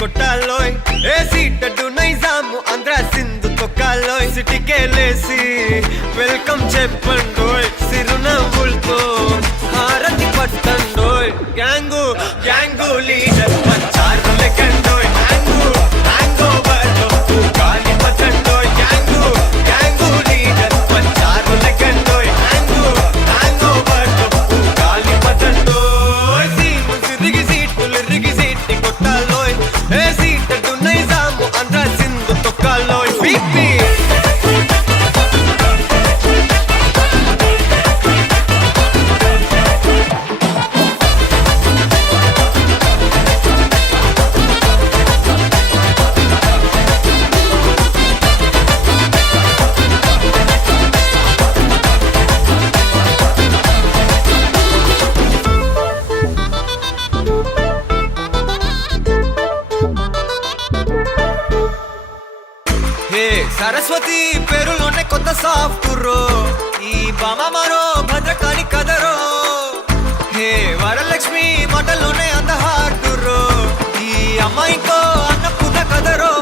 కొట్టాలోయ్ ఏ సీటడు Nizam Andhra Sindhu తొక్కాలోయ్ సిటీకేలేసి welcome చెప్పండోయ్ సిరునవ్వులతో హారతి పట్టండోయ్ gang gang leader పంచారు లెక్కండోయ్ హ్యాంగు హ్యాంగ్ ఓవర్లో గాలి పట్టండోయ్ గ్యాంగు గ్యాంగు లీడర్ పంచారు లెక్కండోయ్ హ్యాంగు హ్యాంగ్ ఓవర్లో గాలి పట్టండోయ్ సీము సిరిగి సీటి కొట్టాలోయ్ ఏ సీటడు నైజాము ఆంధ్ర సింధు తొక్కాలోయ్ పీపీ హే సరస్వతి పేరులోనే కొత్త సాఫ్ట్ రో ఈ బామ మరో భద్రకాళి కదరో హే వరలక్ష్మి మాటల్లోనే అంత హార్ట్ రో ఈ అమ్మాయికో అన్నపూర్ణ కదరో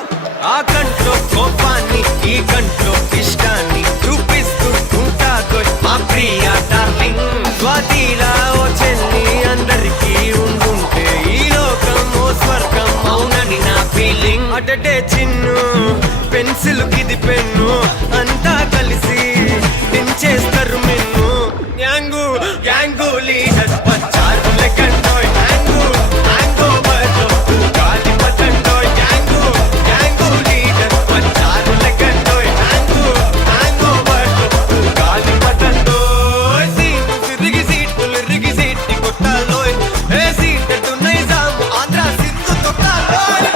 ఆ కంట్లో కోపాన్ని ఈ కంట్లో ఇష్టాన్ని చూపిస్తూ ఉంటాగో మా ప్రియా డార్లింగ్ స్వాతిలా ఓ చెల్లి అందరికీ ఉండుంటే ఈ లోకం ఓ స్వర్గం అవునని నా ఫీలింగ్ అటటే చిన్ను పెన్సిల్ కిది పెన్ను అంతా కలిసి దించేస్తారు మెన్ను గ్యాంగు గ్యాంగు లీడర్ పంచారు లెక్కండోయ్ హ్యాంగు హ్యాంగ్ ఓవర్లో గాలి పట్టండోయ్ గ్యాంగు గ్యాంగు లీడర్ పంచారు లెక్కండోయ్ హ్యాంగు హ్యాంగ్ ఓవర్లో గాలి పట్టండోయ్ సీము సిరిగి సీటి కొట్టాలోయ్ ఏ సీటడు నైజాము ఆంధ్ర సింధు తొక్కాలోయ్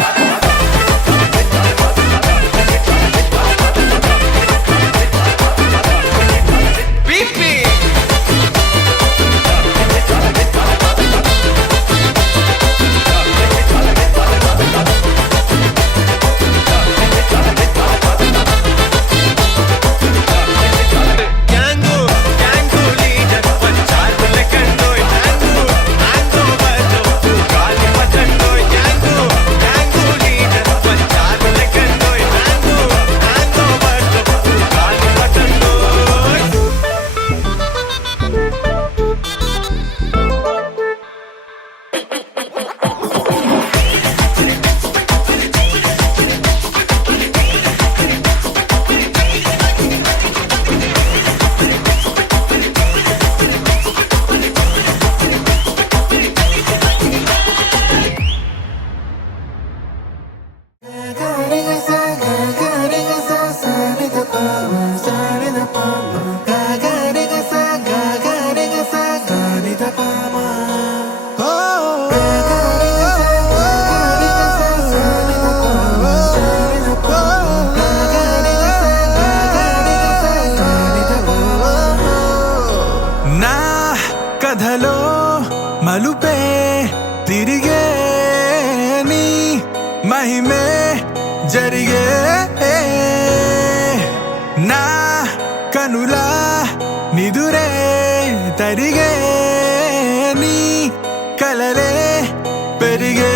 కథలో మలుపే తిరిగే నీ మహిమే జరిగే నా కనులా నిదురే తరిగే నీ కలలే పెరిగే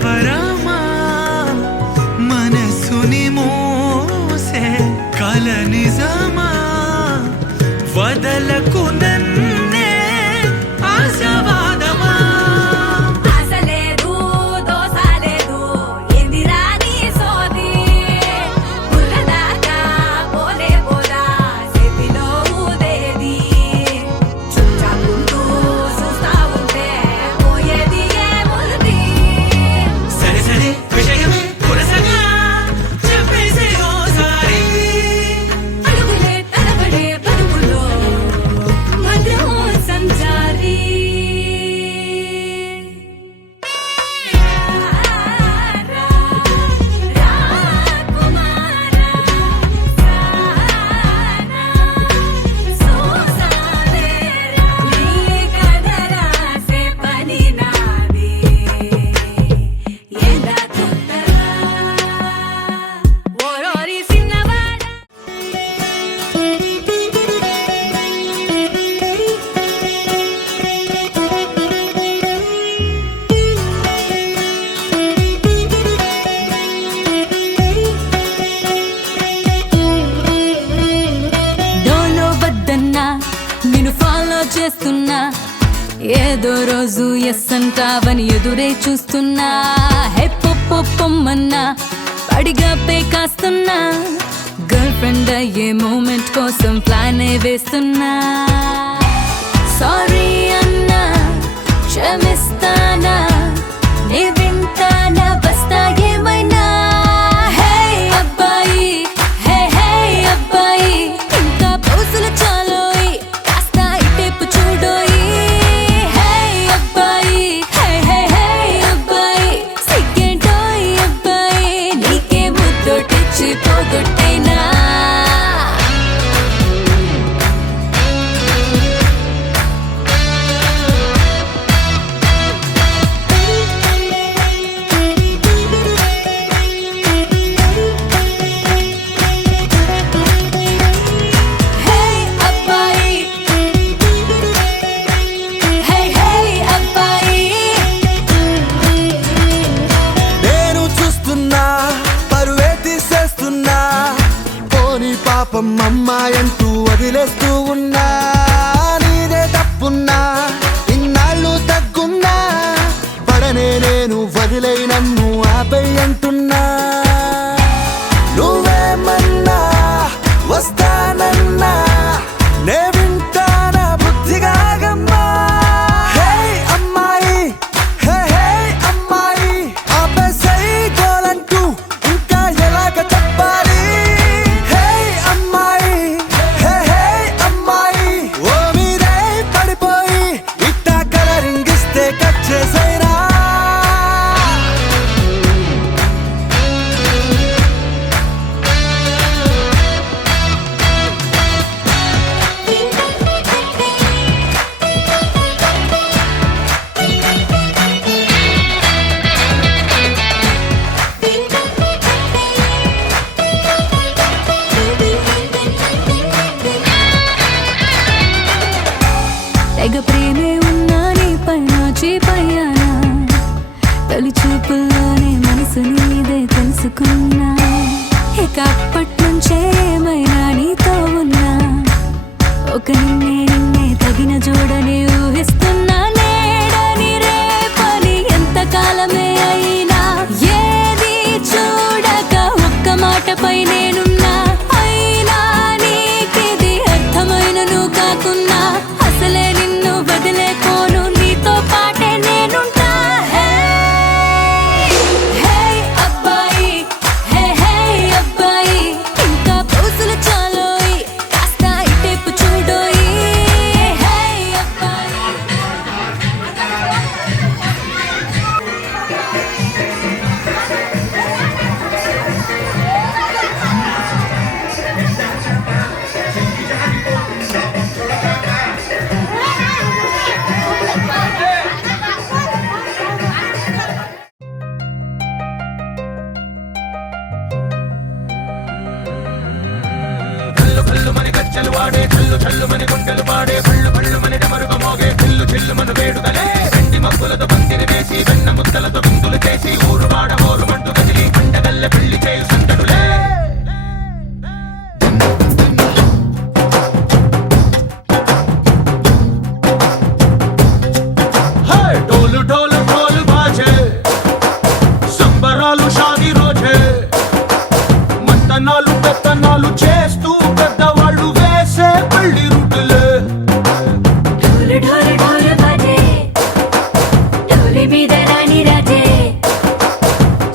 కలవరమా మనసుని మోసే కల నిజమా వదలకు నన్నే ఆశవాదమా ఆశలేదు దోసలేదు ఎందిరా నీ సోది పుల్లదాకా పోలే పోదా చేతిలో ఊదేది చుట్టాకుంటూ చూస్తా ఉంటే పోయేది ఏముంది సరే సరే విషయమే పురసగా చెప్పేసే ఓసారి అడుగులే తడబడే బతుకులో భద్రం సంచారి డోలో వద్దన్నా నిన్ను ఫాలో చేస్తున్నా ఏదో రోజు ఎస్ అంటావని ఎదురే చూస్తున్నా హే పొమ్మన్నా పడిగా పే కాస్తున్నా గర్ల్ ఫ్రెండ్ అయ్యే మూమెంట్ కోసం ప్లాన్ వేస్తున్నా సారీ అన్నా క్షమిస్తానా నే వింటానా వస్తా ఏమైనా హే అబ్బాయి హే హే అబ్బాయి ఇంకా పౌసులు చాలోయి కాస్త ఇటేపు చూడోయి హే అబ్బాయి హే హే హే అబ్బాయి సిగ్గేంటోయ్ అబ్బాయి నీకే ముద్దొటిచ్చి పోగొట్టేనా హే అబ్బాయి హే హే అబ్బాయి నేను చూస్తున్నా పరువే తీసేస్తున్నా పోనీ పాపం అమ్మాయంటూ వదిలేస్తూ ఉన్నా నీదే తప్పున్నా ఇన్నాళ్ళు తగ్గున్నా పడనే నేను వదిలై నన్ను ఆపై అంటున్నా నువ్వేమన్నా వస్తానన్నా నే వింటానా బుద్ధిగాగమ్మా హే అమ్మాయి హే హే అమ్మాయి ఆపేసై గోలంటూ ఇంకా ఎలాగ చెప్పాలి హే అమ్మాయి హే హే అమ్మాయి ఓ మీదే పడిపోయి ఇట్టా కలరింగ్ ఇస్తే కట్ చేసేరా తెగ ప్రేమే ఉన్నా నీ పైన చేపయ్యానా తొలి చూపుల్లోనే మనసు నీదే తెలుసుకున్నా ఇక అప్పట్నుంచే ఏమైనా నీతో ఉన్నా ఒక నిన్నే తగిన జోడని ఊహిస్తున్నా నేడని రేపని ఎంతకాలమే అయినా ఏది చూడక ఒక్క మాటపై నేనున్నా అయినా నీకిది అర్థమైన నువ్వు కాకున్నా అసలే నిన్ను వదిలేకోను నీతో పాటే నేనుంటా హే హే అబ్బాయి హే హే అబ్బాయి ఇంకా పౌసులు చాలోయి కాస్త ఇటేపు చూడోయి హే అబ్బాయి కల్లు మని గజ్జలు వాడే కల్లు చల్లు మని గుండెలు పాడే పళ్ళు పళ్ళు మని డమరుగ మోగే చిల్లు చిల్లు మన వేడుకలే వెండి మబ్బులతో పందిరి వేసి వెన్న ముద్దలతో విందులు చేసి ఊరు వాడ ఊరు మంటు కదిలి పండగల్లె పెళ్లి చేయు సందడులే ढोलू ढोलू ढोल बाजे సంబరాలు షాదీ రోజే మంతనాలు పెత్తనాలు చేస్తూ పెద్దవాళ్ళు వేసే పెళ్లి రుట్టులే ढोल ढोल ढोल बाजे ढोली మీద రాణి రాజే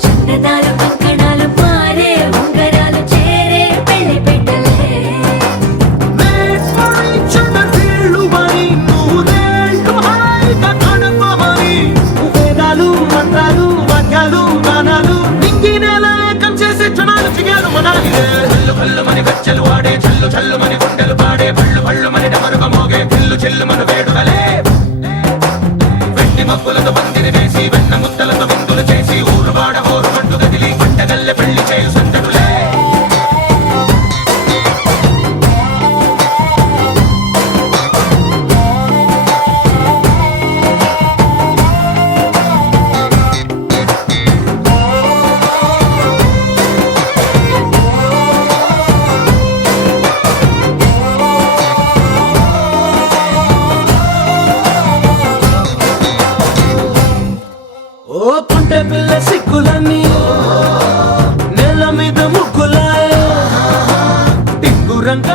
చందనాలు కంకణాలు మారే ఉంగరాలు చేరే పెళ్లి పెట్టలే చిన్న తీళ్ళు మరి నూరేళ్ళు హాయిగా గడపమని వేదాలు మంత్రాలు వాక్యాలు గానాలు నింగి నేల ఏకం చేసే క్షణాలు చిగాలు మనాలిలే కళ్ళు కళ్ళు మని గచ్చలు ఆడే చల్లు చల్లు మని గుండెలు పాడే పళ్ళు పళ్ళు మని డమరుగ మోగే చిల్లు చిల్లు మను వేడుకలే వెండి మబ్బులతో పందిరి వేసి వెన్న ముద్దలతో విందులు చేసి ఊరు వాడ ఊరు మంటు గదిలి పంటగల్లె పెళ్లి చేయు సందడులే ఓ పుంటె పిల్ల సిక్కులని నేల మీద ముగ్గులాయ టింగు రంగ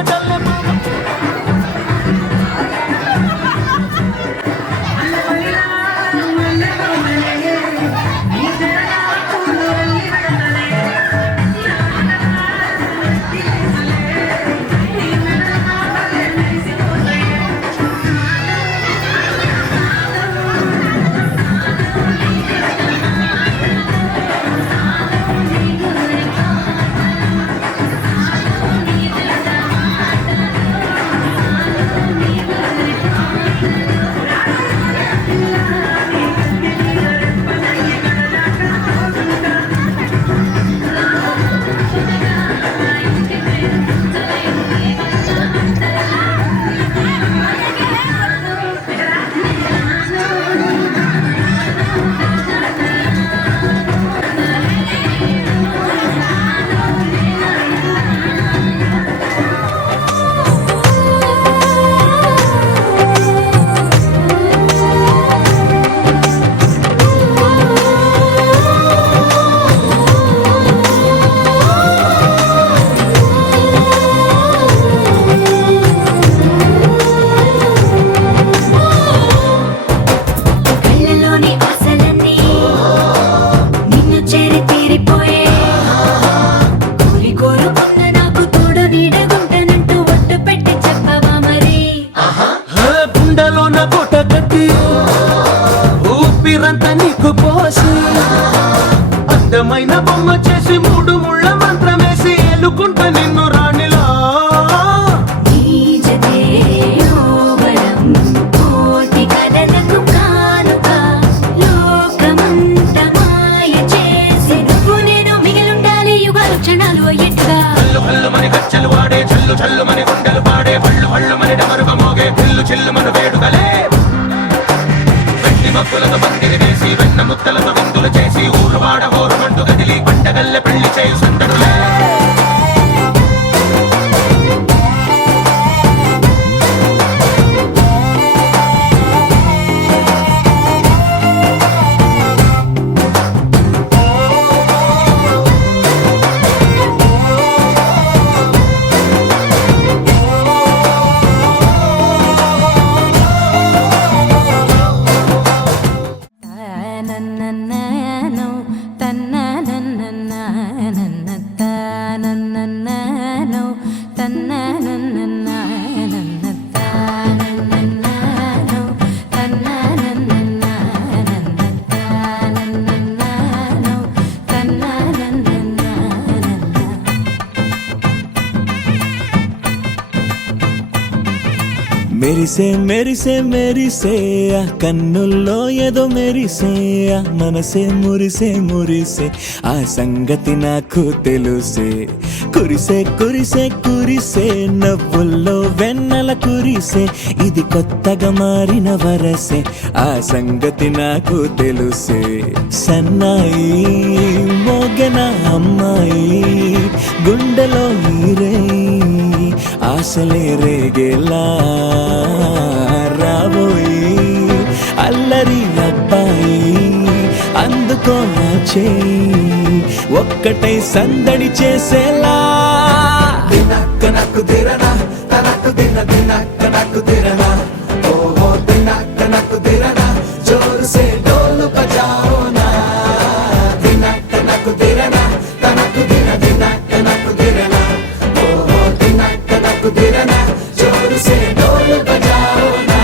కళ్ళలోని ఆశలన్నీ నిన్ను చేరి తీరిపోయే కోరి కోరుకున్న నాకు తోడు నీడగుంటానంటూ ఒట్టు పెట్టి చెప్పవా మరి గుండెలోన కోట కట్టి ఊపిరంతా నీకు పోసి అందమైన బొమ్మ చేసి మూడు ముళ్ళ మంత్రమేసి ఎలుకుంటా నిన్ను రాణిలా నీ జతే యోవరం కోటి కలలకు కానుక లోకమంత మాయ చేసి నువ్వు నేను మిగిలుండాలి యుగాలు క్షణాలు అయ్యేట్టుగా కళ్ళు కళ్ళు మని గచ్చలు ఆడే చల్లు చల్లు మని గుండెలు పాడే పళ్ళు పళ్ళు మని డమరుగ మోగే చిల్లు చిల్లు మను వేడుకలే వెండి మబ్బులతో పందిరి వేసి వెన్న ముద్దలతో విందులు చేసి ఊరు వాడ ఊరు మంటు గదిలి పంటగల్లె పెళ్లి చేయు సందడులే నన్నన్ననో తన్ననన్ననన్ననన్న మెరిసే మెరిసే మెరిసే ఆ కన్నుల్లో ఏదో మెరిసే ఆ మనసే మురిసే మురిసే ఆ సంగతి నాకు తెలుసే కురిసే కురిసే కురిసే నవ్వుల్లో వెన్నెల కురిసే ఇది కొత్తగా మారిన వరసే ఆ సంగతి నాకు తెలుసే సన్నాయి మోగన అమ్మాయి గుండెలో ఈరే ఆశలే రేగేలా రాబోయి అల్లరి అబ్బాయి అందుకో నా చేయి ఒక్కటై సందడి చేసేలా దినక్క నాకు దిరనా తనకు దిన దినక్క నాకు దిరనా ఓహో దినక్క నాకు దిరనా జోరు సే డోలు బజాओ నా దినక్క నాకు దిరనా తనకు దిన దినక్క నాకు దిరనా ఓహో దినక్క నాకు దిరనా జోరు సే డోలు బజాओ నా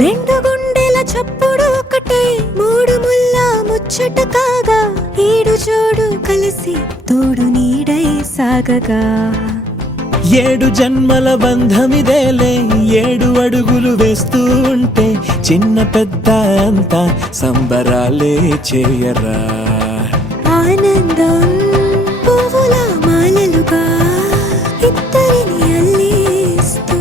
రెండు గుండెల చప్పుడు ఒకటే మూడు ముల్ల ముచ్చట కాగా ఈడు జోడు కలిసి తోడు నీడై సాగగా ఏడు జన్మల బంధమిదేలే ఏడు అడుగులు వేస్తూ ఉంటే చిన్న పెద్ద అంతా సంబరాలే చేయరా ఆనందం పువ్వుల మాలలుగా ఇద్దరిని అల్లేస్తూ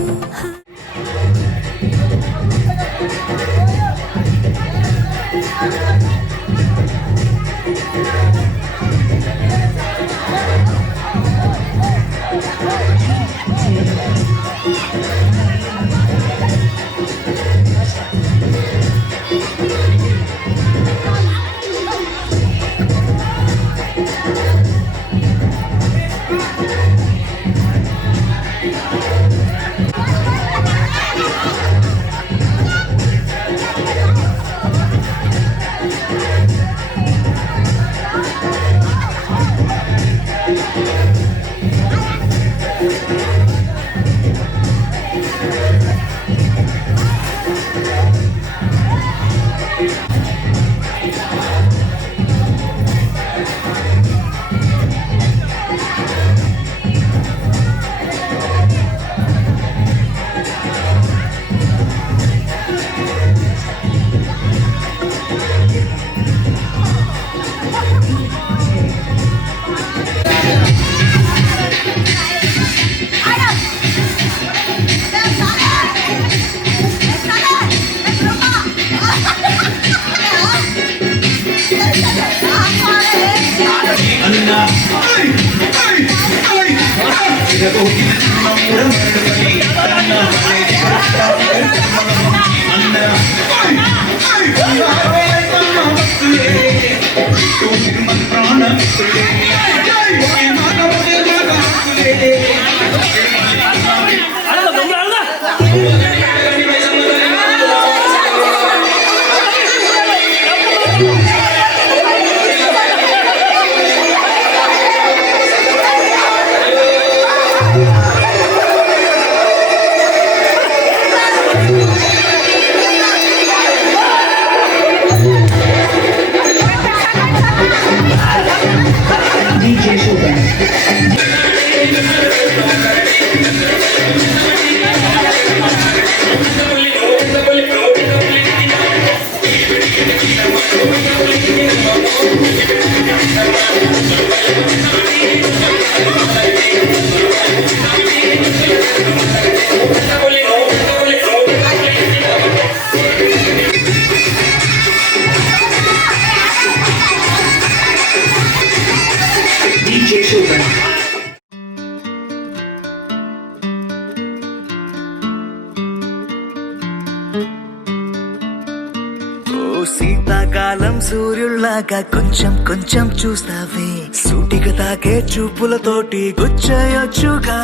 ఓ శీతాకాలం సూర్యుల్లాగా కొంచెం కొంచెం చూస్తావే సూటిగా తాకే చూపులతోటి గుచ్చయొచ్చుగా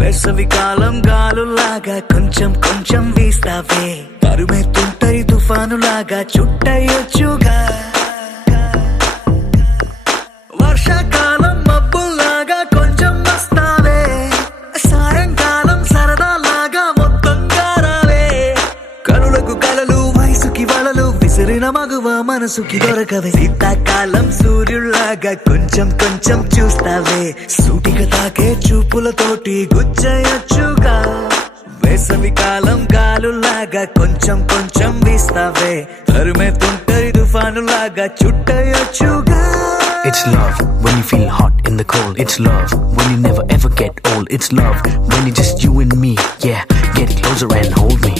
వేసవి కాలం గాలులాగా కొంచెం కొంచెం వీస్తావే తరుమెత్తుంటరి తుఫానులాగా చుట్టయొచ్చుగా వర్షాకాలం మబ్బుల్లాగా కొంచెం వస్తావే సాయంకాలం సరదాలాగా మొత్తంగా రావే కనులకు కలలు వయసుకి వలలు విసిరిన మగువ మనసుకి దొరకవే శీతాకాలం సూర్యుల్లాగా కొంచెం కొంచెం చూస్తావే సూటిగా తాకే చూపులతోటి గుచ్చయొచ్చుగా వేసవి కాలం గాలులాగా కొంచెం కొంచెం వీస్తావే తరుమెత్తుంటరి తుఫానులాగా చుట్టయొచ్చుగా. It's love when you feel hot in the cold. It's love when you never ever get old. It's love when it's just you and me. Yeah, get closer and hold me.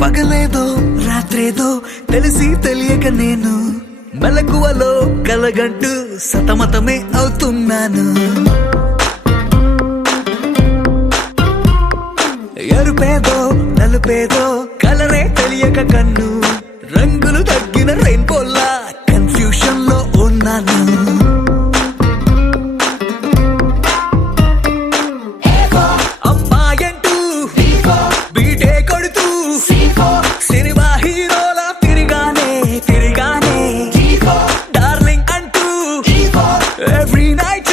పగలేదో రాత్రేదో తెలిసి తెలియక నేను మెలకువలో కలగంటూ సతమతమే అవుతున్నాను ఎరుపేదో నలుపేదో కలరే తెలియక కన్ను రంగులు తగ్గిన రెయిన్బోలా confusion లో ఉన్నాను అమ్మాయంటూ బీటే కొడుతూ సినిమా హీరోలా తిరిగానే తిరిగానే డార్లింగ్ అంటూ ఎవ్రీ నైట్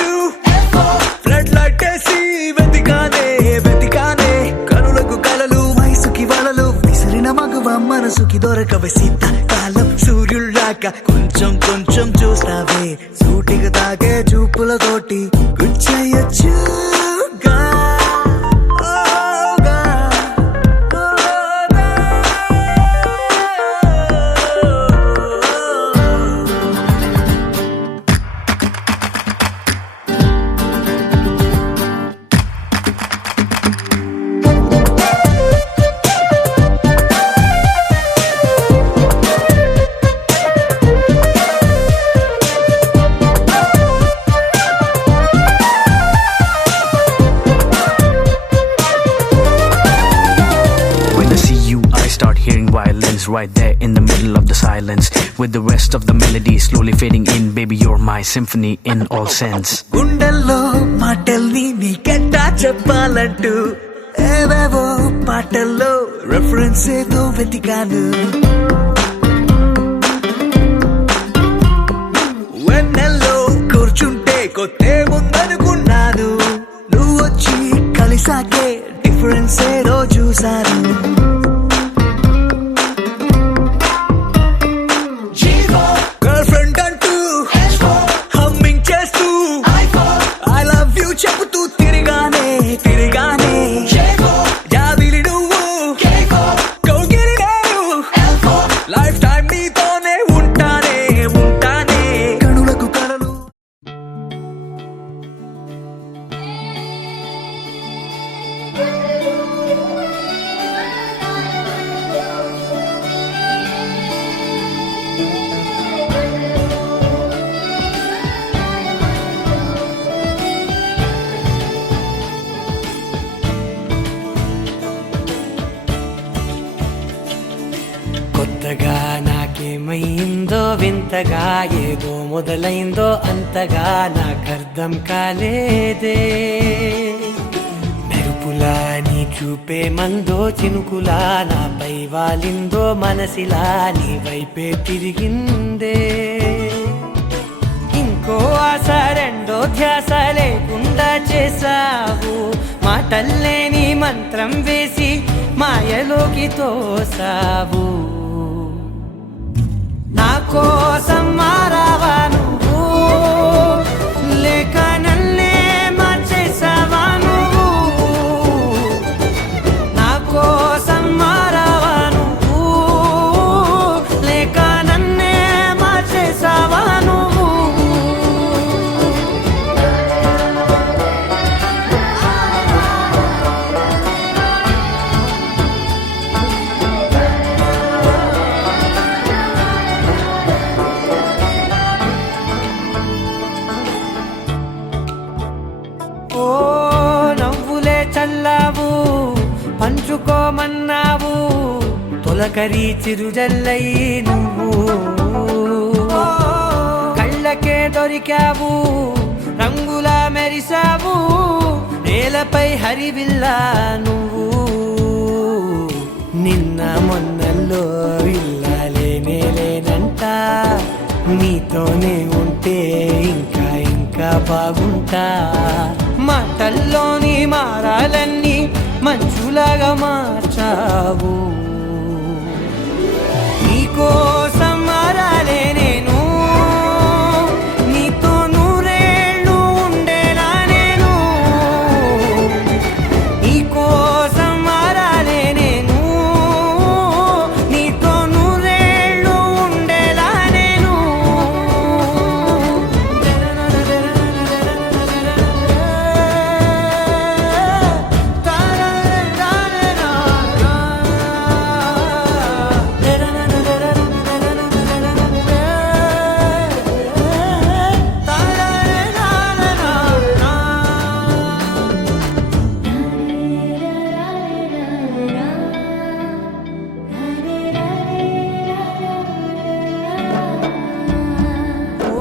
ఫ్లడ్ లైట్ వేసి వెతికానే వెతికానే కనులకు కలలు వయసుకి వలలు విసిరిన మగువ మనసుకి దొరకవే శీతాకాలం సూర్యుల్లాగా కొంచెం కొంచెం చూస్తావే సూటిగా తాగే చూపులతోటి గుచ్చయొచ్చుగా. Violins right there in the middle of the silence with the rest of the melody slowly fading in. Baby, you're my symphony in all sense. గుండెల్లో మాటల్ని నీకెట్టా చెప్పాలంటూ ఏవేవో పాటల్లో రెఫరెన్స్ ఏదో వెతికాను వెన్నెల్లో కూర్చుంటే కొత్తే ముందనుకున్నాను నువ్వు వచ్చి కలిసాకే డిఫరెన్స్ ఏదో చూశాను చెబుతూ తిరిగానే తిరిగానే జాబిలి నువ్వు కౌగిలి నేను లైఫ్ టైం నీతోనే ఉంటానే ఉంటానే కనులకు కలలు కొత్తగా నాకేమైందో వింతగా ఏదో మొదలైందో అంతగా నాకర్థం కాలేదే మెరుపులా నీ చూపే మందో చినుకులా నాపై వాలిందో మనసిలా నీ వైపే తిరిగిందే ఇంత ఇంకో ఆశ రెండో ధ్యాస లేకుండా చేసావు మాటల్లేని మంత్రం వేసి మాయలోకి తోసావు నా కోసం మారావా నువ్వు లేక నన్నే మార్చేసావా నువ్వు నా కోసం మారావా నువ్వు లేక నన్నే మార్చేసావా నువ్వు ఓ నవ్వులే చల్లావు పంచుకోమన్నావు తొలకరి చిరుజల్లై నువ్వు ఓ, కళ్ళకే దొరికావు రంగులా మెరిసావు నేలపై హరివిల్లా నువ్వు నిన్న మొన్నల్లో ఇల్లాలేనే లేనంట నీతోనే ఉంటే ఇంకా ఇంకా బాగుంటా మాటల్లోని మారాలన్నీ మంచులాగా మార్చావు నీకోసం మారాలే నేను నీతో నూరేళ్ళు ఉండేనా నేను నీకోసం మారాలే నేను నీతో నూరేళ్ళు ఉండేలా నేను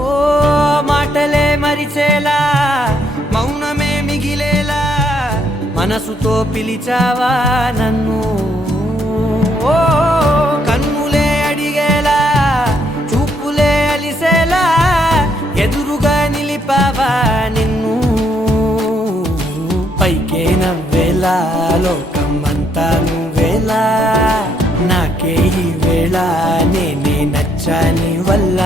ఓ మాటలే మరిచేలా మౌనమే మిగిలేలా మనసుతో పిలిచావా నన్ను ఓ కన్నులే అడిగేలా చూపులే అలిసేలా ఎదురుగా నిలిపావా నిన్ను పైకే నవ్వేలా లోకమంతా నువ్వేలా నాకే ఈ వేళ నేనే నచ్చాని వల్ల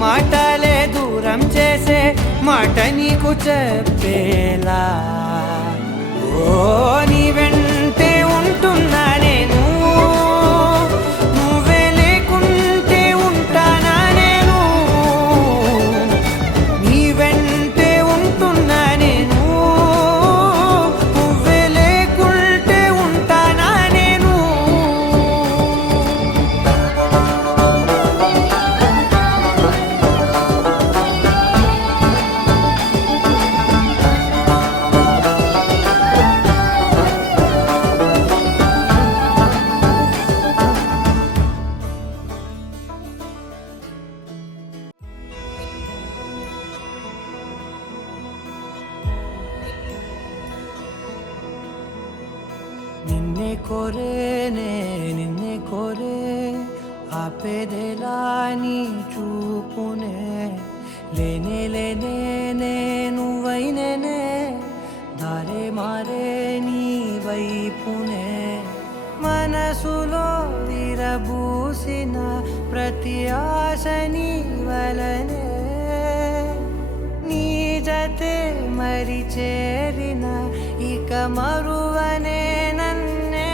మాటలే దూరం చేసే మాట నీకు చెప్పేలా ఓ నీ వెంటే ఉంటున్నా నేను నువ్వే లేకుంటే ఉంటానా నేను నీ వెంటే ఉంటున్నా నేను నువ్వే లేకుంటే ఉంటానా నేను నిన్నే కోరేనే నిన్నే కోరే ఆపేదేలా నీ చూపునే లేనే లేనే నువ్వైనేనే దారే మారే నీ వైపునే మనసులో విరబూసిన ప్రతి ఆశ నీ వలనే నీ జతే మరి చేరిన ఇక మరువనే నన్నే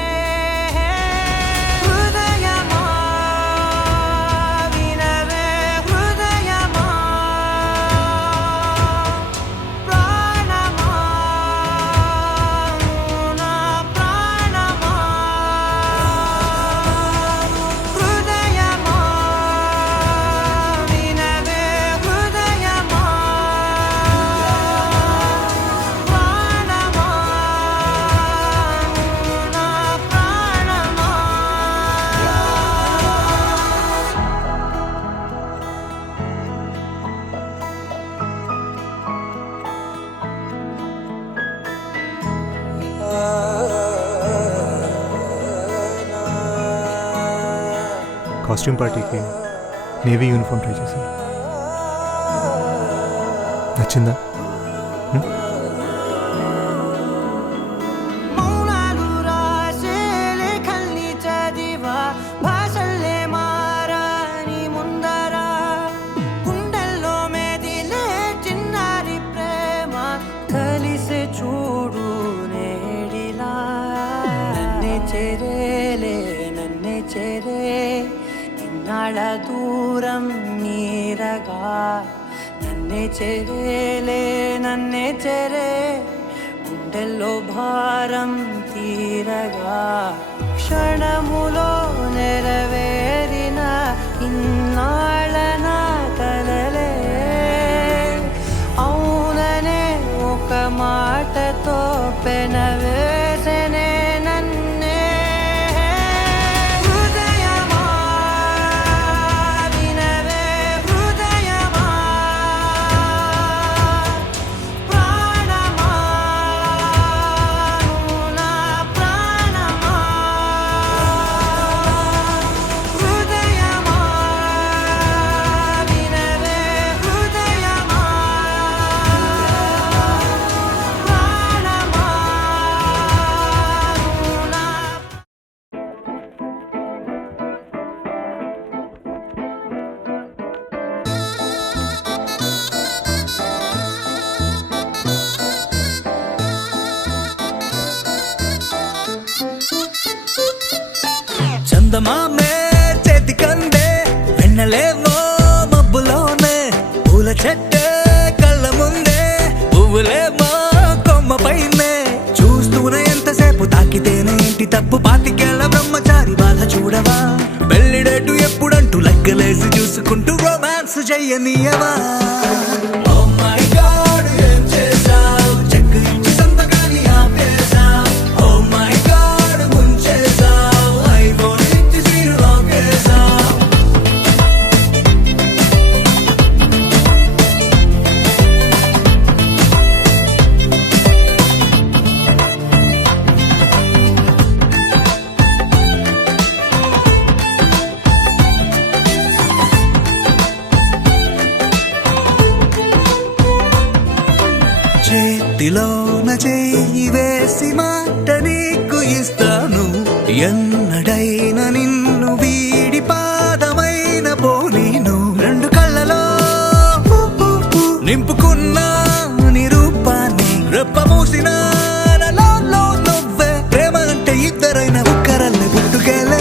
హృదయమా వినవే హృదయమా ప్రాణమా నా ప్రాణమా హృదయమా వినవే హృదయమా ప్రాణమా నా ప్రాణమా కాస్ట్యూమ్ పార్టీకి నేవీ యూనిఫామ్ ట్రై చేశాను. వచ్చిందా? మౌనాలు రాసే లేఖల్ని చదివా భాషల్లే మారాని ముందరా గుండెల్లో మెదిలే చిన్నారి ప్రేమ కలిసి చూడు నేడిలా నన్నే చేరే ఇన్నాళ్ళ దూరం నీరగా నన్నే చేరే గుండెల్లో భారం తీరగా క్షణములో నెరవేరిన ఇన్నాళ్ళ నా కలలే అవుననే ఒక మాటతో పెనవేసనే నన్నే హృదయమా వినవే హృదయమా ప్రాణమా నా ప్రాణమా హృదయమా వినవే హృదయమా ప్రాణమా నా చందమామే చేతికందే వెన్నెలేవో మబ్బులోనే పూల చెట్టే కళ్ళ ముందే పువ్వులేమో కొమ్మ పైనే చూస్తూనే ఎంతసేపు తాకితేనే ఇంటి తప్పు పాతికేళ్ల బ్రహ్మచారి బాధ చూడవా పెళ్లిడేటు ఎప్పుడంటూ లెక్కలేసి చూసుకుంటూ రొమాన్స్ చెయ్యనీయవా Oh my God, ఏం చేశావ్? చెక్ ఇచ్చి సంతకాన్ని ఆపేశావ్. Oh my God, ముంచేశావ్. iPhone ఇచ్చి screen lock చేశావ్. చేతిలోన చెయ్యి వేసి మాట నీకు ఇస్తాను ఎన్నడైనా నిన్ను వీడి పాదమైన పోనీను రెండు కళ్ళలో నింపుకున్న నిరూపాన్ని రెప్ప మూసిన నాలో నువ్వే ప్రేమ అంటే ఇద్దరైన ఒక్కరల్లే పుట్టుకెళ్ళే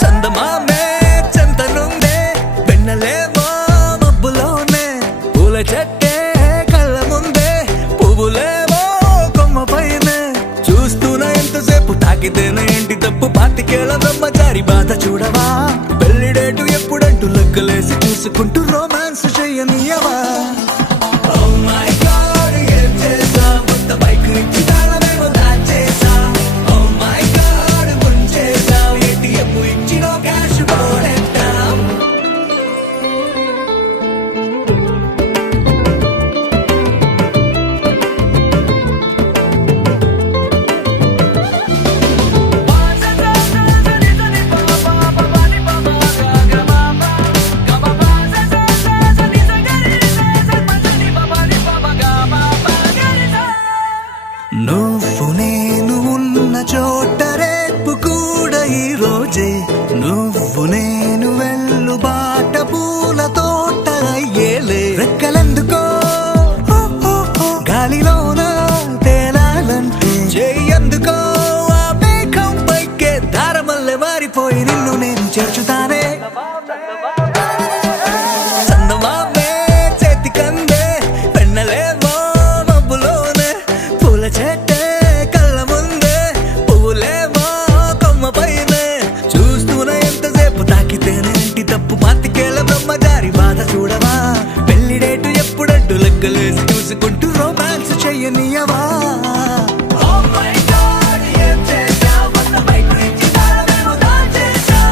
చందమామే చెంతనుందే వెన్నెలేమో మబ్బులోనే పూల చెట్టే కళ్ళ ముందే పువ్వులేమో కొమ్మ పైనే చూస్తూనే ఎంతసేపు తాకితేనే ఏంటి తప్పు పాతికేళ్ల బ్రహ్మచారి బాధ చూడవా పెళ్లిడేటు ఎప్పుడంటూ లెక్కలేసి చూసుకుంటూ రొమాన్స్ చెయ్యనీయవా Oh my God, ఏం చేశావ్? కొత్త బైక్ ఇచ్చి తాళమేమో దాచేశావ్. Oh my God, ముంచేశావ్. ATM ఇచ్చి నో క్యాష్ పోనెట్టావ్. నువ్వు నేను ఉన్న చోట రేపు కూడా ఈ రోజే నువ్వు నేను వెళ్ళు బాట పూల తోట అయ్యేలే రెక్కలెందుకో గాలిలోన తేలాలంటే చెయ్యందుకో ఆ మేఘం పైకే దారమల్లె మారిపోయి నిన్ను నేను చేర్చుతానే చందమామే చేతికందే వెన్నెలేమో మబ్బులోనే పూల చెట్టే కళ్ళ ముందే పువ్వులేమో కొమ్మ పైనే చూస్తూనే ఎంతసేపు తాకితేనే ఇంటి తప్పు పాతికేళ్ల బ్రహ్మచారి బాధ చూడవా పెళ్లిడేటు ఎప్పుడంటూ లెక్కలేసి చూసుకుంటూ రొమాన్స్ చెయ్యనీయవా Oh my God, ఏం చేశావ్? కొత్త బైక్ ఇచ్చి తాళమేమో దాచేశావ్.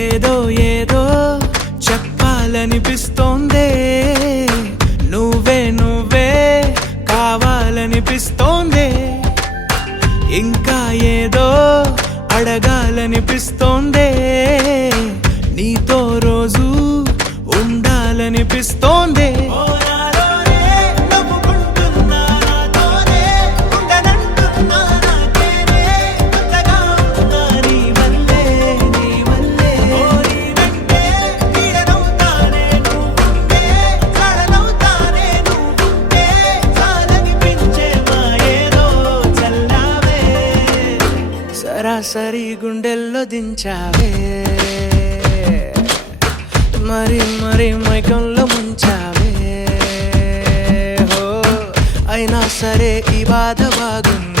ఏదో ఏదో చెప్పాలనిపిస్తోందే నువ్వే నువ్వే కావాలనిపిస్తోందే ఇంకా ఏదో అడగాలనిపిస్తోందే నీతో రోజు ఉండాలనిపిస్తోందే సరాసరి గుండెల్లో దించావే మరి మరి మైకంలో ముంచావే హో అయినా సరే ఈ బాధ బాగుంది